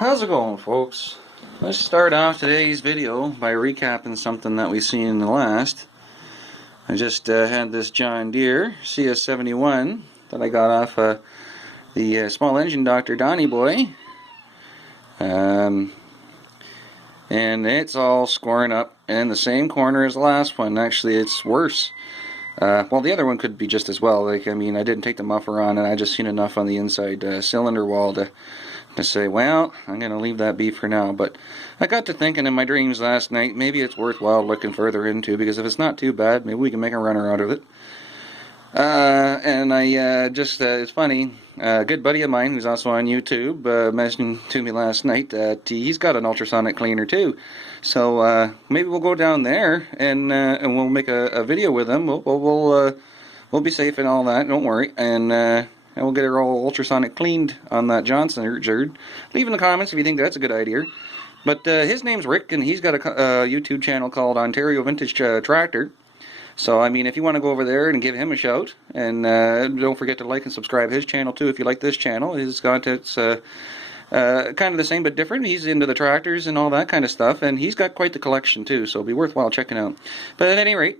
How's it going, folks? Let's start off today's video by recapping something that we've seen in the last. I just had this John Deere cs71 that I got off the small engine Dr. Donny Boy. And it's all scoring up in the same corner as the last one. Actually, it's worse. Well, the other one could be just as well. I didn't take the muffler on, and I just seen enough on the inside cylinder wall to say, well, I'm going to leave that be for now. But I got to thinking in my dreams last night, maybe it's worthwhile looking further into, because if it's not too bad, maybe we can make a runner out of it. It's funny, a good buddy of mine who's also on YouTube mentioned to me last night that he's got an ultrasonic cleaner too. So maybe we'll go down there and we'll make a video with him. We'll be safe and all that, don't worry. And we'll get her all ultrasonic cleaned on that Johnson Jerd. Leave in the comments if you think that's a good idea. But his name's Rick, and he's got a YouTube channel called Ontario Vintage Tractor. So, if you want to go over there and give him a shout, and don't forget to like and subscribe his channel too if you like this channel. His content's kind of the same but different. He's into the tractors and all that kind of stuff, and he's got quite the collection too, so it'll be worthwhile checking out. But at any rate,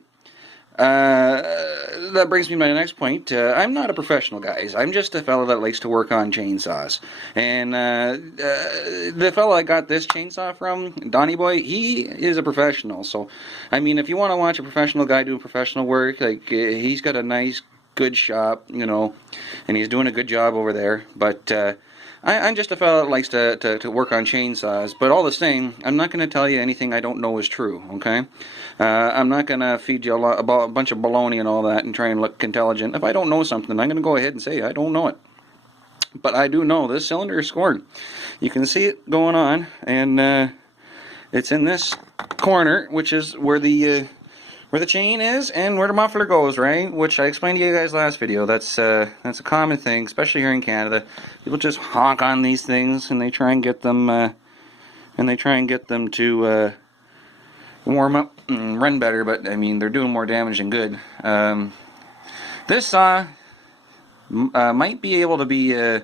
that brings me to my next point. I'm not a professional, guys. I'm just a fellow that likes to work on chainsaws. And the fellow I got this chainsaw from, Donny Boy, he is a professional. So, if you want to watch a professional guy doing professional work, he's got a nice, good shop, and he's doing a good job over there. But I'm just a fellow that likes to work on chainsaws, but all the same, I'm not going to tell you anything I don't know is true, okay? I'm not going to feed you a bunch of baloney and all that and try and look intelligent. If I don't know something, I'm going to go ahead and say I don't know it. But I do know this cylinder is scored. You can see it going on, and it's in this corner, which is where the chain is and where the muffler goes, right? Which I explained to you guys last video. That's a common thing, especially here in Canada. People just honk on these things and they try and get them to warm up and run better. But they're doing more damage than good. This saw might be able to be. Now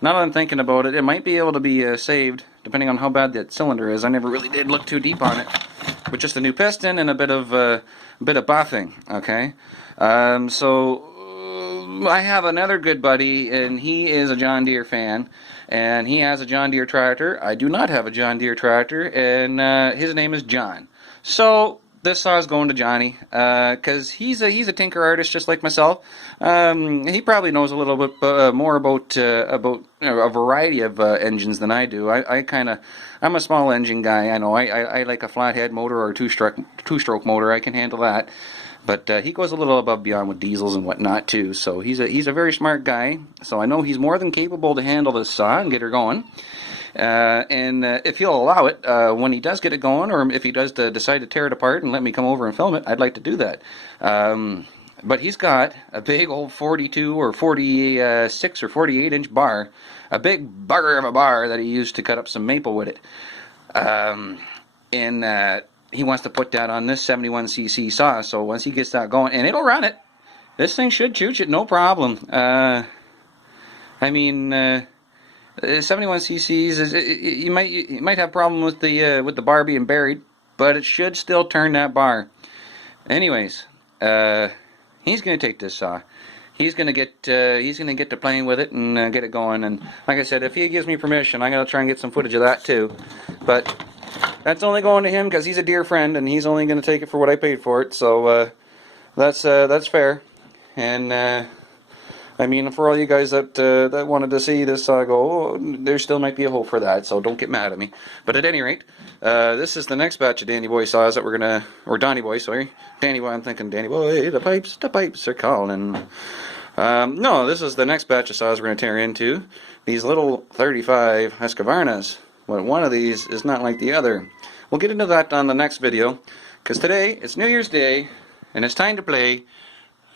that I'm thinking about it, it might be able to be saved depending on how bad that cylinder is. I never really did look too deep on it. With just a new piston and a bit of buffing, okay? So I have another good buddy, and he is a John Deere fan, and he has a John Deere tractor. I do not have a John Deere tractor, and his name is John. So this saw is going to Johnny, because he's a tinker artist just like myself. He probably knows a little bit more about a variety of engines than I do. I'm a small engine guy. I know I like a flathead motor or a two-stroke motor. I can handle that. But he goes a little above beyond with diesels and whatnot too. So he's a very smart guy. So I know he's more than capable to handle this saw and get her going. And if he'll allow it, when he does get it going, or if he does decide to tear it apart and let me come over and film it, I'd like to do that. But he's got a big old 42 or 46 or 48 inch bar, a big bugger of a bar that he used to cut up some maple with it. He wants to put that on this 71cc saw, so once he gets that going, and it'll run it, this thing should chooch it, no problem. 71 cc's is you might have a problem with the bar being buried, but it should still turn that bar. Anyways, he's gonna take this saw. He's gonna get to playing with it and get it going. And like I said, if he gives me permission, I'm gonna try and get some footage of that too. But that's only going to him because he's a dear friend, and he's only gonna take it for what I paid for it. So that's fair. And for all you guys that wanted to see this go, there still might be a hope for that, so don't get mad at me. But at any rate, this is the next batch of Danny Boy saws that we're gonna, or Donny Boy, sorry. Danny Boy, I'm thinking Danny Boy, the pipes are calling. No, this is the next batch of saws we're gonna tear into. These little 35 Husqvarnas. Well, one of these is not like the other. We'll get into that on the next video, because today, it's New Year's Day, and it's time to play.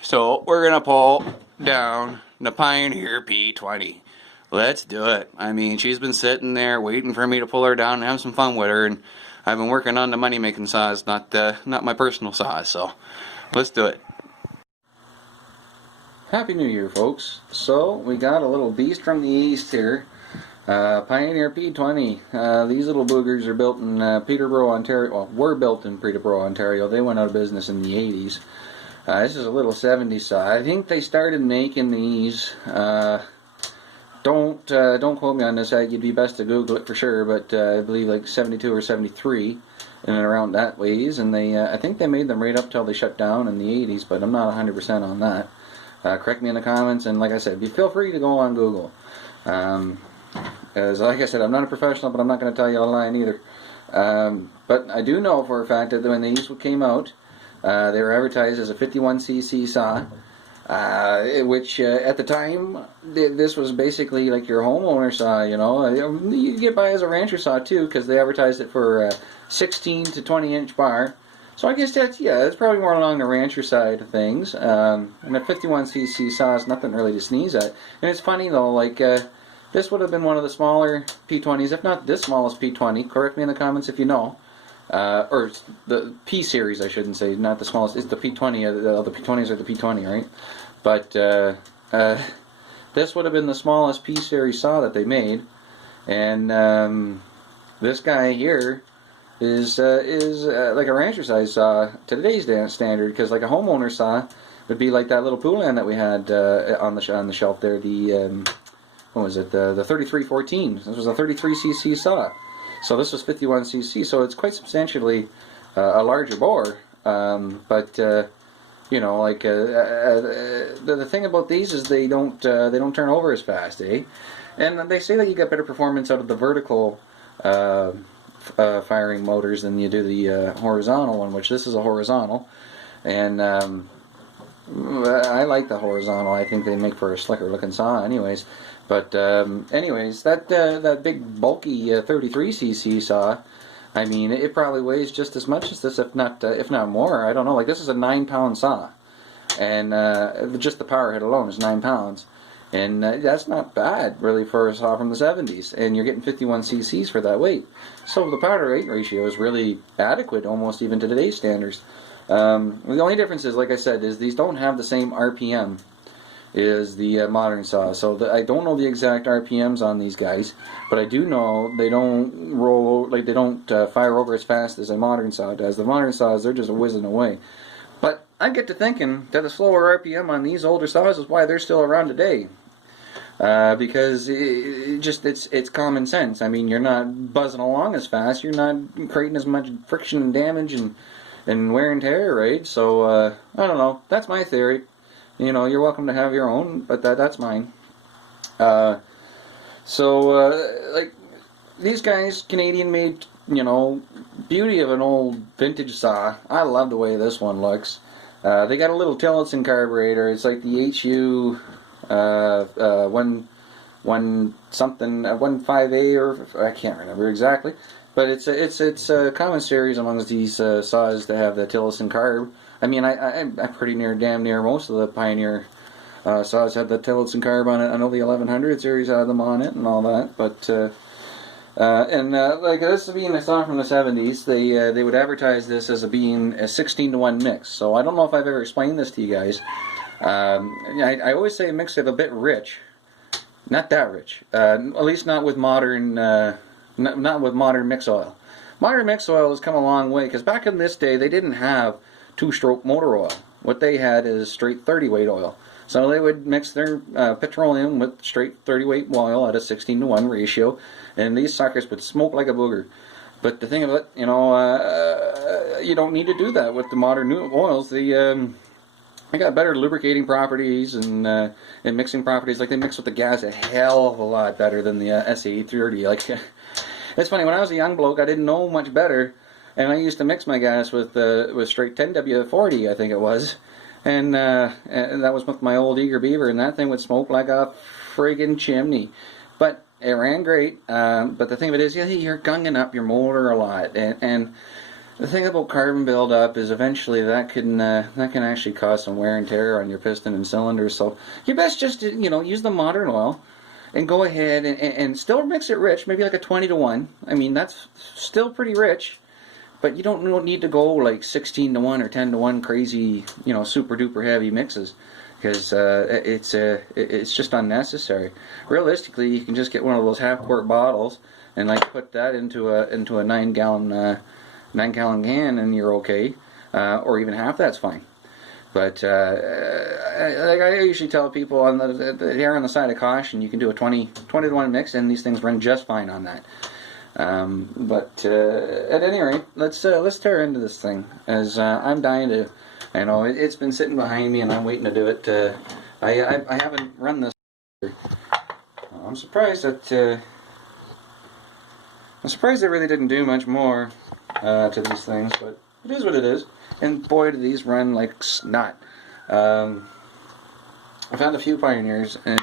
So, we're gonna pull down the Pioneer P20. Let's do it. She's been sitting there waiting for me to pull her down and have some fun with her, and I've been working on the money-making saws, not my personal saws, so let's do it. Happy New Year, folks. So, we got a little beast from the east here. Pioneer P20. These little boogers are built in Peterborough, Ontario. Well, were built in Peterborough, Ontario. They went out of business in the 80s. This is a little 70s saw. I think they started making these. Don't quote me on this. You'd be best to Google it for sure. But I believe like 72 or 73, in and around that ways. And they, I think they made them right up till they shut down in the 80s. But I'm not 100% on that. Correct me in the comments. And like I said, feel free to go on Google. As like I said, I'm not a professional, but I'm not going to tell you online either. But I do know for a fact that when these came out, they were advertised as a 51cc saw, which at the time, this was basically like your homeowner saw, you know. You get by as a rancher saw too, because they advertised it for 16 to 20 inch bar. So I guess that's, yeah, it's probably more along the rancher side of things. And a 51cc saw is nothing really to sneeze at. And it's funny though, like, this would have been one of the smaller P20s, if not the smallest P20. Correct me in the comments if you know. Or the P series, I shouldn't say, not the smallest. It's the P20. The P20s are the P20, right? But this would have been the smallest P series saw that they made. And this guy here is like a rancher size saw to today's standard, because like a homeowner saw would be like that little Poulan that we had on the shelf there. The what was it? The 3314. This was a 33cc saw. So this was 51cc. So it's quite substantially a larger bore. But you know, like the thing about these is they don't turn over as fast, eh? And they say that you get better performance out of the vertical firing motors than you do the horizontal one, which this is a horizontal. And I like the horizontal. I think they make for a slicker looking saw anyways. But anyways, that big bulky 33cc saw, I mean, it probably weighs just as much as this, if not more. I don't know. Like, this is a 9-pound saw, and just the power head alone is 9 pounds, and that's not bad really for a saw from the 70s. And you're getting 51 cc's for that weight, so the power to weight ratio is really adequate, almost even to today's standards. The only difference is, like I said, is these don't have the same RPM is the modern saw. So I don't know the exact RPMs on these guys, but I do know they don't roll, like they don't fire over as fast as a modern saw does. The modern saws, they're just whizzing away. But I get to thinking that the slower RPM on these older saws is why they're still around today. Because it's common sense. I mean, you're not buzzing along as fast, you're not creating as much friction and damage and wear and tear, right? So I don't know. That's my theory. You know, you're welcome to have your own, but that's mine. Like, these guys, Canadian made, you know, beauty of an old vintage saw. I love the way this one looks. They got a little Tillotson carburetor. It's like the HU 15A, or I can't remember exactly. But it's a common series amongst these saws to have the Tillotson carb. I mean, I'm pretty damn near most of the Pioneer saws had the Tillotson carb on it. I know the 1100 series had them on it and all that, but like this being a saw from the 70s, they would advertise this as being a 16-to-1 mix. So I don't know if I've ever explained this to you guys. I always say mix it a bit rich, not that rich. At least not with modern not with modern mix oil. Modern mix oil has come a long way, because back in this day they didn't have two-stroke motor oil. What they had is straight 30-weight oil. So they would mix their petroleum with straight 30-weight oil at a 16-to-1 ratio, and these suckers would smoke like a booger. But the thing of it, you know, you don't need to do that with the modern new oils. They got better lubricating properties and mixing properties. Like, they mix with the gas a hell of a lot better than the SA30. Like, it's funny, when I was a young bloke, I didn't know much better, and I used to mix my gas with straight 10W40, I think it was, and that was with my old Eager Beaver, and that thing would smoke like a friggin' chimney. But it ran great. But the thing of it is, yeah, you're gunging up your motor a lot, and the thing about carbon buildup is eventually that can actually cause some wear and tear on your piston and cylinders. So you best just, you know, use the modern oil and go ahead and still mix it rich, maybe like a 20-to-1. I mean, that's still pretty rich, but you don't need to go like 16-to-1 or 10-to-1 crazy, you know, super duper heavy mixes. because it's just unnecessary. Realistically, you can just get one of those half-quart bottles and like put that into a 9-gallon can, and you're okay, or even half. That's fine. But I usually tell people on the err on the side of caution. You can do a 20 to 1 mix, and these things run just fine on that. But at any rate, let's tear into this thing, as I'm dying to. I know it's been sitting behind me, and I'm waiting to do it. I haven't run this. I'm surprised that they really didn't do much more to these things, but it is what it is. And boy, do these run like snot. I've had a few Pioneers, and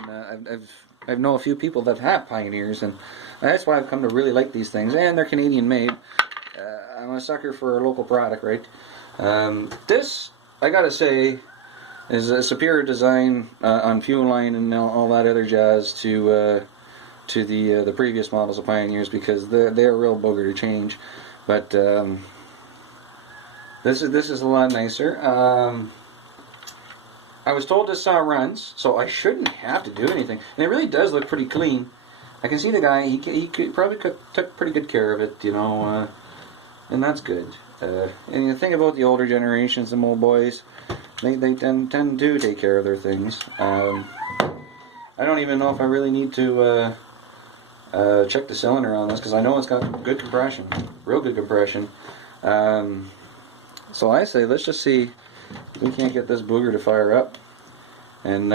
I know a few people that have Pioneers, and that's why I've come to really like these things. And they're Canadian made. I'm a sucker for a local product, right? This, I gotta say, is a superior design on fuel line and all that other jazz to the previous models of Pioneers, because they're a real booger to change. But this is a lot nicer. I was told this saw runs, so I shouldn't have to do anything. And it really does look pretty clean. I can see the guy, he probably took pretty good care of it, you know, and that's good. And the thing about the older generations, them old boys, they tend to take care of their things. I don't even know if I really need to check the cylinder on this, because I know it's got good compression, real good compression. So I say, let's just see if we can't get this booger to fire up, and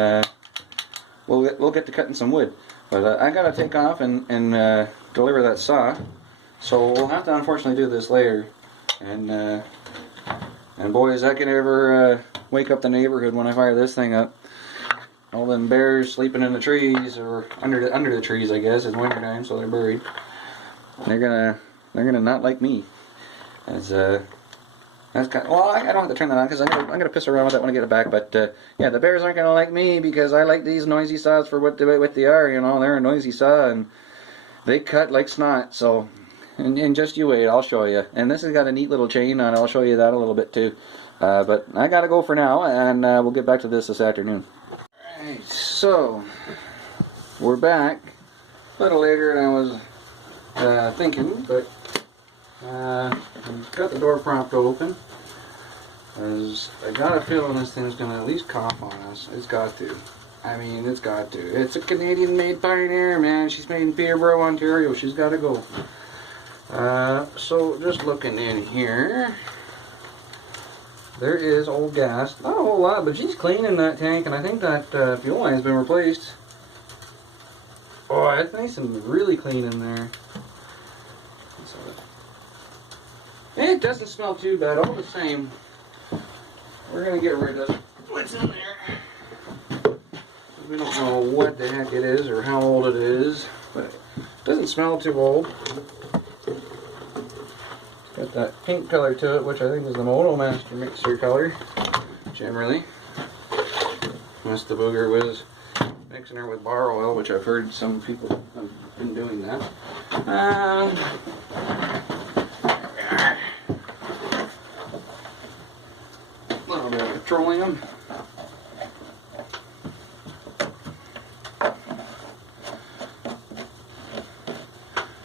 we'll get to cutting some wood. But I gotta take off and deliver that saw, so we'll have to unfortunately do this later. And boy, is that gonna ever wake up the neighborhood when I fire this thing up. All them bears sleeping in the trees, or under the trees, I guess. It's winter time, so they're buried. They're gonna not like me. As that's kind of, well, I don't have to turn that on, because I'm gonna piss around with that when I get it back. But yeah, the bears aren't gonna like me, because I like these noisy saws for what they are. You know, they're a noisy saw, and they cut like snot. So, and just you wait, I'll show you. And this has got a neat little chain on it. I'll show you that a little bit too. But I gotta go for now, and we'll get back to this afternoon. Alright, so we're back. A little later than I was thinking, but got the door prop open, as I got a feeling this thing's gonna at least cough on us. It's got to. I mean, it's got to. It's a Canadian-made Pioneer, man. She's made in Peterborough, Ontario. She's got to go. So just looking in here, there is old gas. Not a whole lot, but she's clean in that tank, and I think that fuel line's been replaced. Oh, it's nice and really clean in there. It doesn't smell too bad, all the same. We're going to get rid of what's in there. We don't know what the heck it is or how old it is, but it doesn't smell too old. It's got that pink color to it, which I think is the Moto Master mixer color, generally. Unless the booger was mixing her with bar oil, which I've heard some people have been doing that. Petroleum.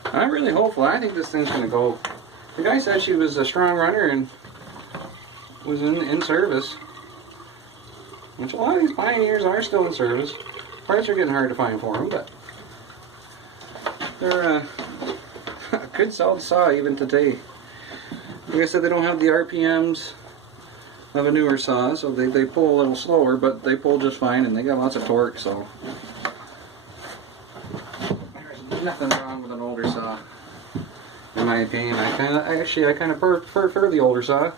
I'm really hopeful. I think this thing's going to go. The guy said she was a strong runner and was in service. Which a lot of these Pioneers are still in service. Parts are getting hard to find for them, but they're a good solid saw even today. Like I said, they don't have the RPMs of a newer saw, so they pull a little slower, but they pull just fine, and they got lots of torque, so there's nothing wrong with an older saw, in my opinion. I kind of prefer the older saw.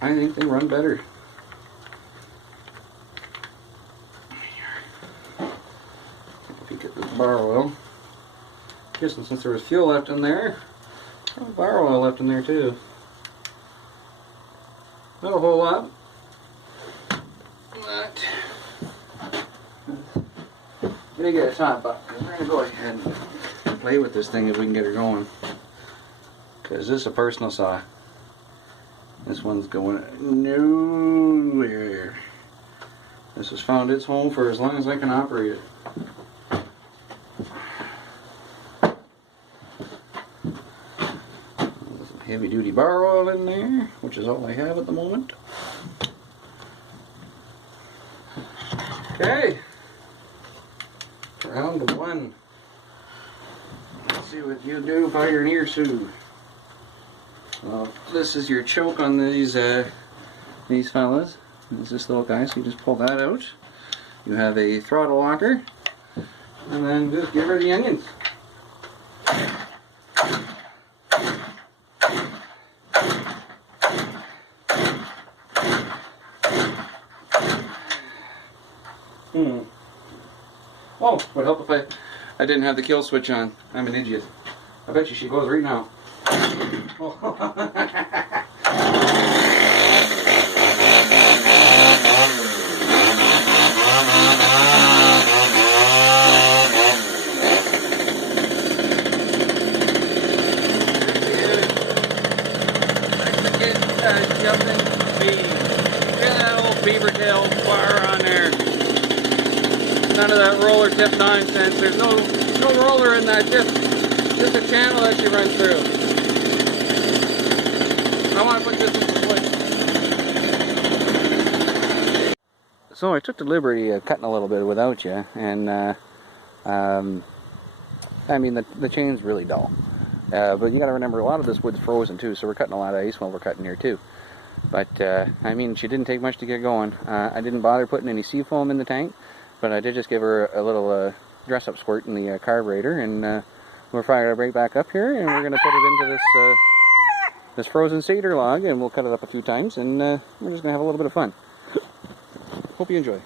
I think they run better. If you get this bar oil, just since there was fuel left in there, there's bar oil left in there too. Not a whole lot, but I'm gonna get a top buck. We're gonna go ahead and play with this thing if we can get her going, because this is a personal saw. This one's going nowhere. This has found its home for as long as I can operate it. Some heavy duty bar oil in there, which is all I have at the moment. Okay, round one. Let's see what you do, Pioneer Sue. Well, this is your choke on these fellas. It's this little guy, so you just pull that out. You have a throttle locker, and then just give her the onions. Oh, would help if I didn't have the kill switch on. I'm an idiot. I bet you she goes right now. Beaver tail bar on there. None of that roller tip nonsense. There's no roller in that. Just a channel that you run through. I want to put this into place. So I took the liberty of cutting a little bit without you, and I mean the chain's really dull. But you got to remember, a lot of this wood's frozen too, so we're cutting a lot of ice while we're cutting here too. But I mean, she didn't take much to get going. I didn't bother putting any seafoam in the tank, but I did just give her a little dress-up squirt in the carburetor, and we're firing it right back up here, and we're going to put it into this frozen cedar log, and we'll cut it up a few times, and we're just going to have a little bit of fun. Hope you enjoy.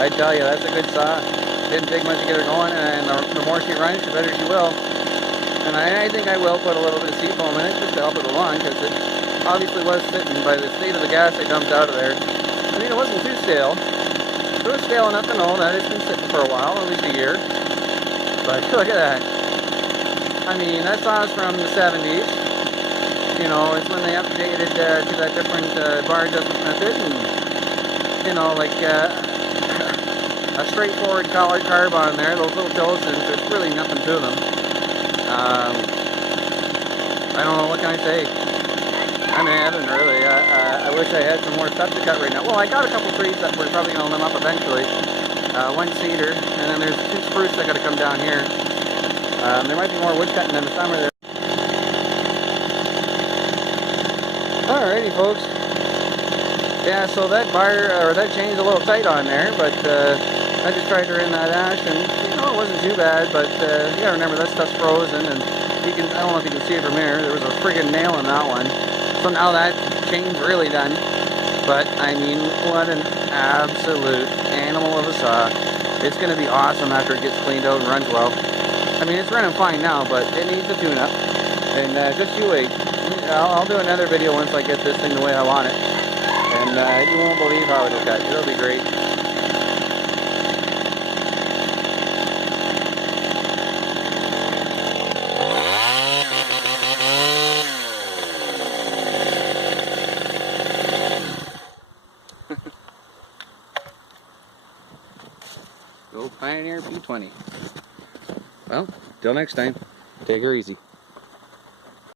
I tell you, that's a good saw. Didn't take much to get her going, and the more she runs, the better she will. And I think I will put a little bit of seafoam in it just to help it along, because it obviously was fitting by the state of the gas I dumped out of there. I mean, it wasn't too stale. It was stale enough to know that it's been sitting for a while, at least a year. But look at that. I mean, that saw's from the 70s. You know, it's when they updated to that different bar adjustment method, and, you know, like a straightforward collared carb on there, those little Tilsons, there's really nothing to them. I don't know, what can I say? I'm in heaven, really. I wish I had some more stuff to cut right now. Well, I got a couple trees that we're probably going to limb up eventually. One cedar, and then there's 2 spruce that got to come down here. There might be more wood cutting in the summer there. Alrighty, folks. Yeah, so that bar, or that chain's a little tight on there, but I just tried her in that ash, and you know, it wasn't too bad, but you gotta remember that stuff's frozen, and you can, I don't know if you can see it from here, there was a friggin' nail in that one. So now that chain's really done. But I mean, what an absolute animal of a saw. It's gonna be awesome after it gets cleaned out and runs well. I mean, it's running fine now, but it needs a tune-up. And just you wait. I'll do another video once I get this thing the way I want it. And you won't believe how it'll cut. It'll be great. Go Pioneer P20. Well, till next time, take her easy.